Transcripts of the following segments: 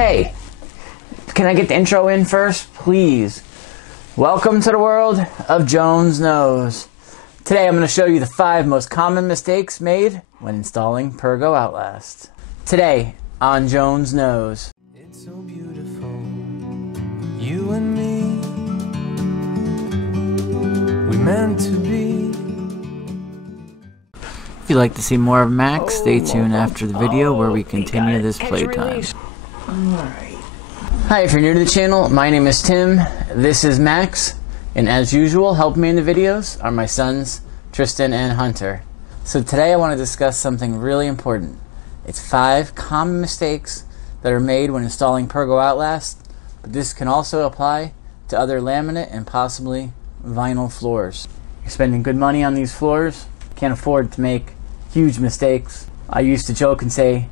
Hey, can I get the intro in first, please? Welcome to the world of Jones Knows. Today I'm going to show you the 5 most common mistakes made when installing Pergo Outlast. Today on Jones Knows. It's so beautiful, you and me, we meant to be. If you'd like to see more of Max, stay tuned after the video where we continue this playtime. Hi, if you're new to the channel, my name is Tim, this is Max, and as usual, helping me in the videos are my sons, Tristan and Hunter. So today I want to discuss something really important. It's 5 common mistakes that are made when installing Pergo Outlast, but this can also apply to other laminate and possibly vinyl floors. You're spending good money on these floors, can't afford to make huge mistakes. I used to joke and say,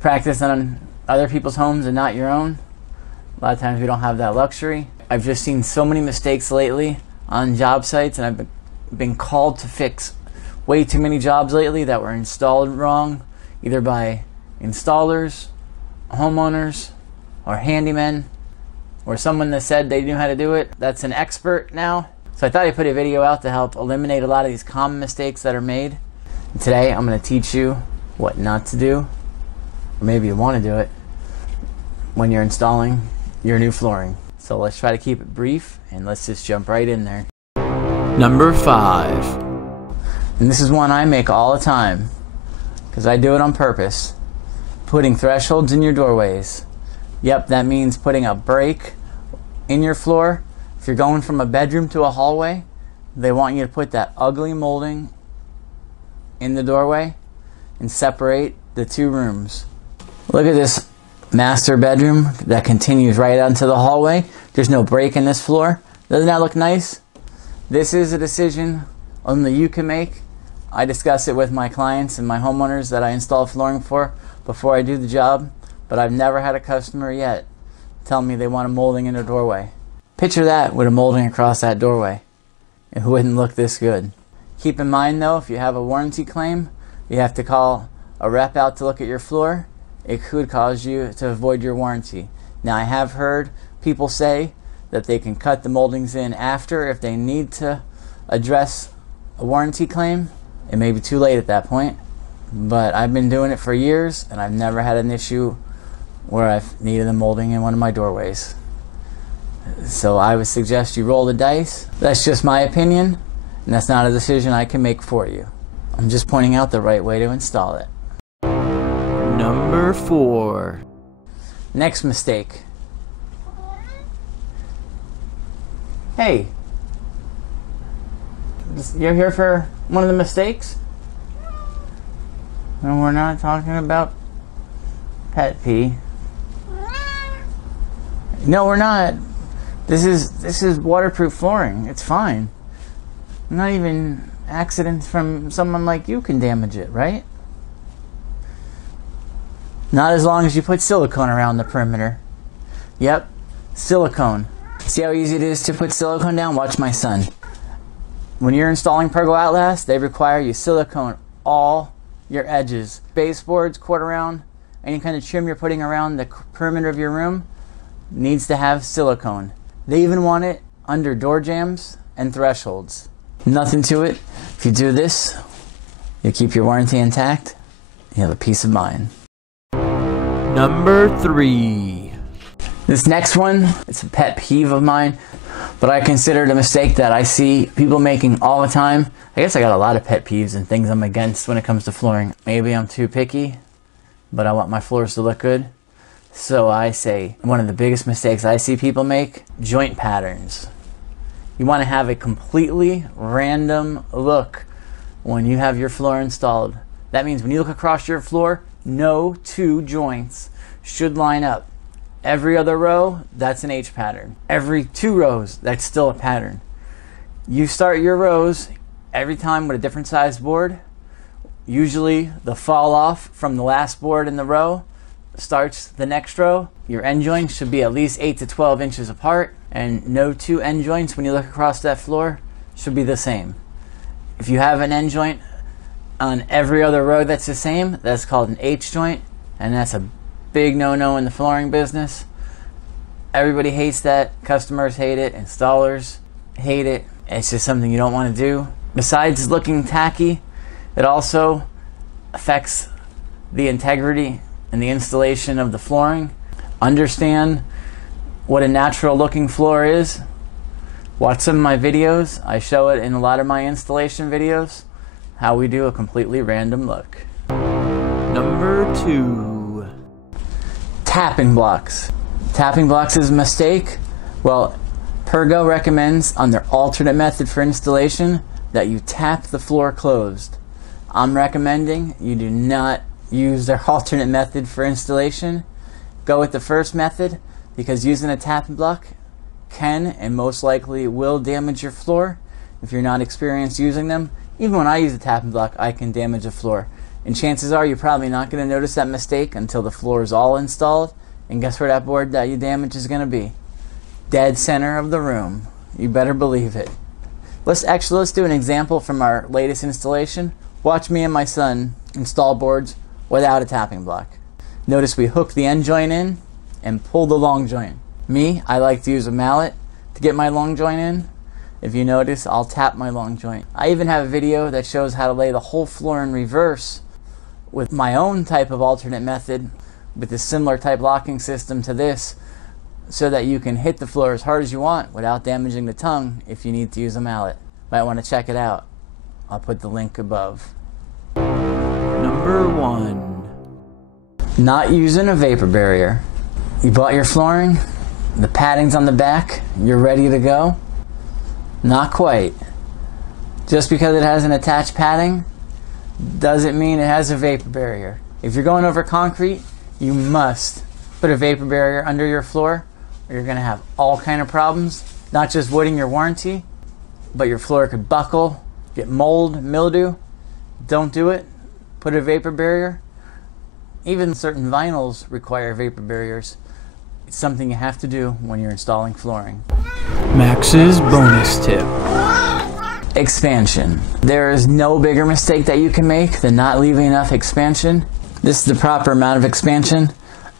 practice on other people's homes and not your own. A lot of times we don't have that luxury. I've just seen so many mistakes lately on job sites, and I've been called to fix way too many jobs lately that were installed wrong, either by installers, homeowners, or handymen, or someone that said they knew how to do it that's an expert now. So I thought I'd put a video out to help eliminate a lot of these common mistakes that are made. And today I'm going to teach you what not to do, or maybe you want to do it, when you're installing your new flooring. So let's try to keep it brief and let's just jump right in there. Number 5. And this is one I make all the time because I do it on purpose. Putting thresholds in your doorways. Yep, that means putting a break in your floor. If you're going from a bedroom to a hallway, they want you to put that ugly molding in the doorway and separate the 2 rooms. Look at this master bedroom that continues right onto the hallway. There's no break in this floor. Doesn't that look nice? This is a decision only you can make. I discuss it with my clients and my homeowners that I install flooring for before I do the job, but I've never had a customer yet tell me they want a molding in their doorway. Picture that with a molding across that doorway. It wouldn't look this good. Keep in mind though, if you have a warranty claim, you have to call a rep out to look at your floor. It could cause you to avoid your warranty. Now I have heard people say that they can cut the moldings in after if they need to address a warranty claim. It may be too late at that point, but I've been doing it for years and I've never had an issue where I've needed a molding in one of my doorways. So I would suggest you roll the dice. That's just my opinion, and that's not a decision I can make for you. I'm just pointing out the right way to install it. Number 4. Next mistake. Hey, you're here for one of the mistakes? And we're not talking about pet pee. No, we're not. This is waterproof flooring. It's fine. Not even accidents from someone like you can damage it, right? Not as long as you put silicone around the perimeter. Yep, silicone. See how easy it is to put silicone down? Watch my son. When you're installing Pergo Outlast, they require you silicone all your edges. Baseboards, quarter round, any kind of trim you're putting around the perimeter of your room needs to have silicone. They even want it under door jambs and thresholds. Nothing to it. If you do this, you keep your warranty intact. You have a peace of mind. Number 3. This next one, it's a pet peeve of mine, but I consider it a mistake that I see people making all the time. I guess I got a lot of pet peeves and things I'm against when it comes to flooring. Maybe I'm too picky, but I want my floors to look good. So I say one of the biggest mistakes I see people make, joint patterns. You want to have a completely random look when you have your floor installed. That means when you look across your floor, no 2 joints should line up. Every other row, that's an H pattern. Every 2 rows, that's still a pattern. You start your rows every time with a different size board. Usually the fall off from the last board in the row starts the next row. Your end joints should be at least 8 to 12 inches apart, and no 2 end joints when you look across that floor should be the same. If you have an end joint on every other row that's the same, that's called an H joint, and that's a big no-no in the flooring business. Everybody hates that. Customers hate it. Installers hate it. It's just something you don't want to do. Besides looking tacky, it also affects the integrity and the installation of the flooring. Understand what a natural looking floor is. Watch some of my videos. I show it in a lot of my installation videos, how we do a completely random look. Number 2. Tapping blocks. Tapping blocks is a mistake. Well, Pergo recommends on their alternate method for installation that you tap the floor closed. I'm recommending you do not use their alternate method for installation. Go with the first method, because using a tapping block can and most likely will damage your floor if you're not experienced using them. Even when I use a tapping block, I can damage a floor. And chances are you're probably not going to notice that mistake until the floor is all installed. And guess where that board that you damage is going to be? Dead center of the room. You better believe it. Let's do an example from our latest installation. Watch me and my son install boards without a tapping block. Notice we hook the end joint in and pull the long joint. Me, I like to use a mallet to get my long joint in. If you notice, I'll tap my long joint. I even have a video that shows how to lay the whole floor in reverse with my own type of alternate method with a similar type locking system to this, so that you can hit the floor as hard as you want without damaging the tongue if you need to use a mallet. Might want to check it out. I'll put the link above. Number 1. Not using a vapor barrier. You bought your flooring, the padding's on the back, you're ready to go? Not quite. Just because it has an attached padding doesn't mean it has a vapor barrier. If you're going over concrete, you must put a vapor barrier under your floor, or you're going to have all kind of problems. Not just voiding your warranty, but your floor could buckle, get mold, mildew. Don't do it. Put a vapor barrier. Even certain vinyls require vapor barriers. It's something you have to do when you're installing flooring. Max's bonus tip. Expansion. There is no bigger mistake that you can make than not leaving enough expansion. This is the proper amount of expansion.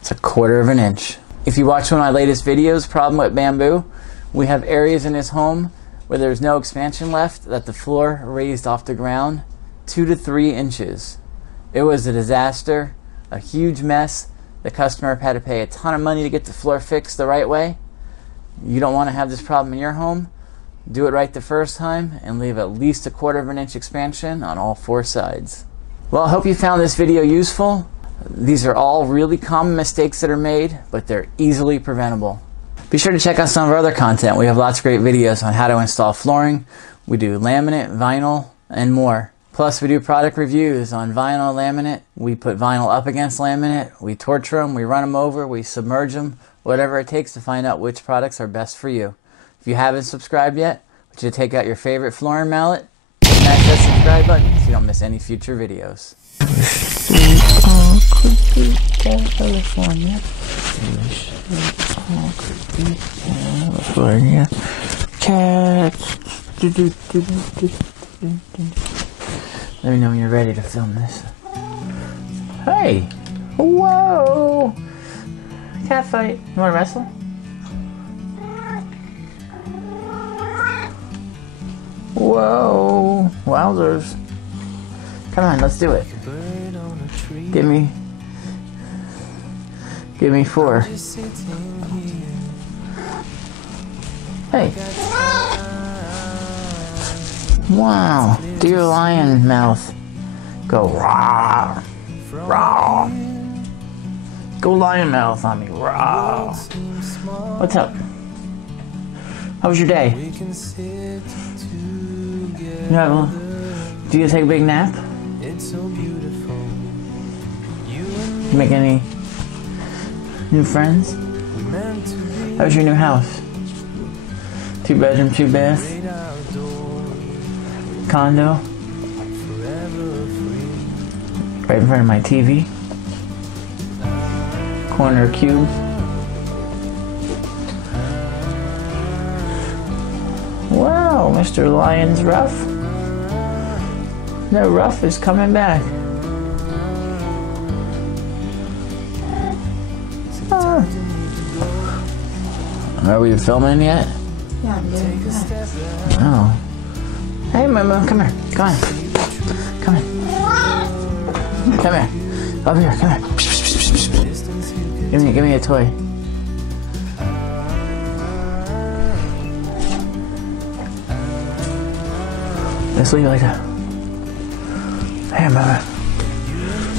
It's 1/4 inch. If you watch one of my latest videos, Problem with Bamboo, we have areas in his home where there's no expansion left, that the floor raised off the ground 2 to 3 inches. It was a disaster, a huge mess. The customer had to pay a ton of money to get the floor fixed the right way. You don't want to have this problem in your home. Do it right the first time and leave at least 1/4 inch expansion on all 4 sides. Well, I hope you found this video useful. These are all really common mistakes that are made, but they're easily preventable. Be sure to check out some of our other content. We have lots of great videos on how to install flooring. We do laminate, vinyl, and more. Plus, we do product reviews on vinyl, laminate. We put vinyl up against laminate. We torture them, we run them over, we submerge them, whatever it takes to find out which products are best for you. If you haven't subscribed yet, I want you to take out your favorite flooring mallet, smash that subscribe button so you don't miss any future videos. California. California. Cats. Let me know when you're ready to film this. Hey! Whoa! Cat fight. You want to wrestle? Whoa! Wowzers. Come on, let's do it. Give me 4. Hey. Wow. Deer lion mouth. Go rah. Rah. Go lion mouth on me. Rah. What's up? How was your day? Do you take a big nap? Make any new friends? How's your new house? 2 bedroom, 2 bath? Condo? Right in front of my TV? Corner cube? Wow, Mr. Lion's Ruff? The Ruff is coming back. Are we filming yet? Yeah, I'm doing that. Oh. Hey, Mama, come here. Come on. Come here. Come here. Over here. Come here. Give me a toy. Let's leave it like that. Hey, Mama.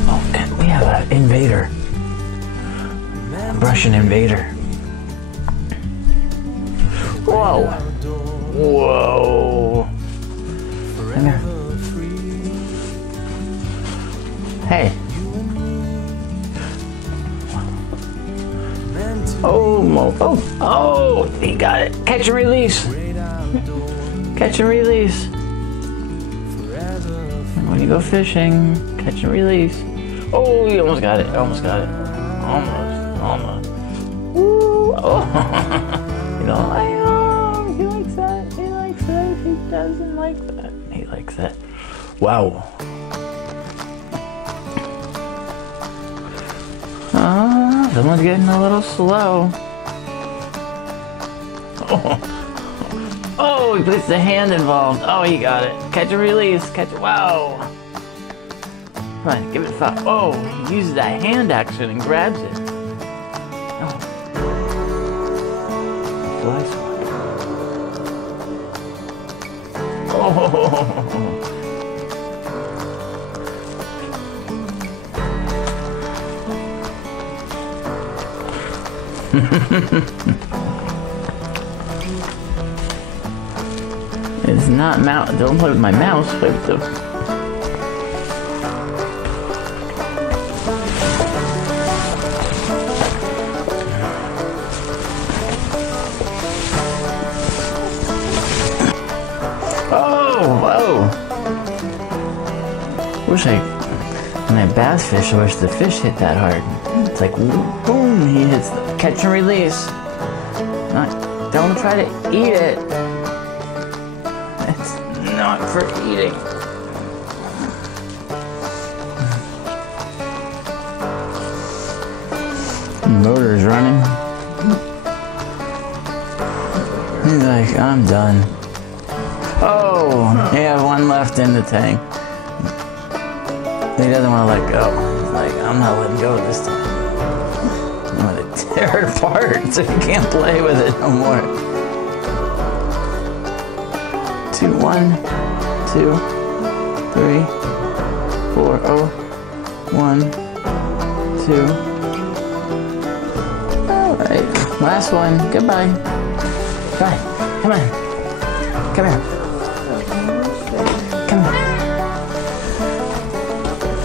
Oh, we have an invader. A Russian invader. Whoa. Whoa. Come here. Hey. Oh, oh, he got it. Catch and release. Catch and release. When you go fishing, catch and release. Oh, you almost got it. Almost got it. Almost. Woo. Oh. You don't like, oh, he likes that. He likes that. He doesn't like that. He likes that. Wow. Someone's getting a little slow. Oh, he puts the hand involved. Oh, he got it. Catch and release. Catch it. Wow. Come on, give it a thought. Oh, he uses that hand action and grabs it. Oh. Nice one. Oh. It's not mouse. Don't play with my mouse. Play with the. Oh! Wish when I bass fish, I wish the fish hit that hard. It's like boom, he hits the catch and release. Don't try to eat it. It's not for eating. Motor's running. He's like, I'm done. Oh, he had one left in the tank. He doesn't want to let go. He's like, I'm not letting go this time. I'm going to tear it apart so you can't play with it no more. 2, 1, 2, 3, 4, oh, 1, 2. All right, last one. Goodbye. Bye. Come on. Come here. Come here.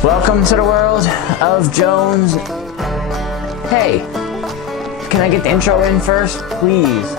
Welcome to the world of Jones. Hey, can I get the intro in first, please?